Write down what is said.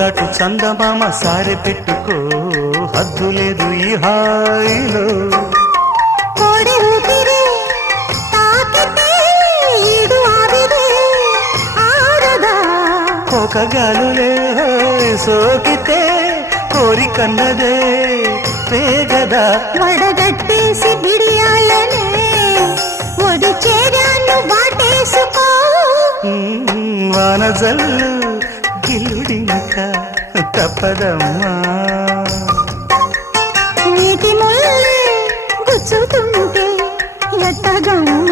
చాటు చందమామ సారె పెట్టుకో, హద్దు లేదు ఈ హాయిలో. కోడి ఊపిరి తాకితే ఈడు ఆవిరి ఆరదా, ఒక గాలులే సోకితే కోరికన్నదే పేగదా. వడగట్టేసి బిడియాలనే ఒడి చేరాను వాటేసుకో. వానజల్లు గిల్లుడింక తప్పదమ్మా, నీటి ముల్లే గుచ్చుతుంటే ఎట్టగమ్మా.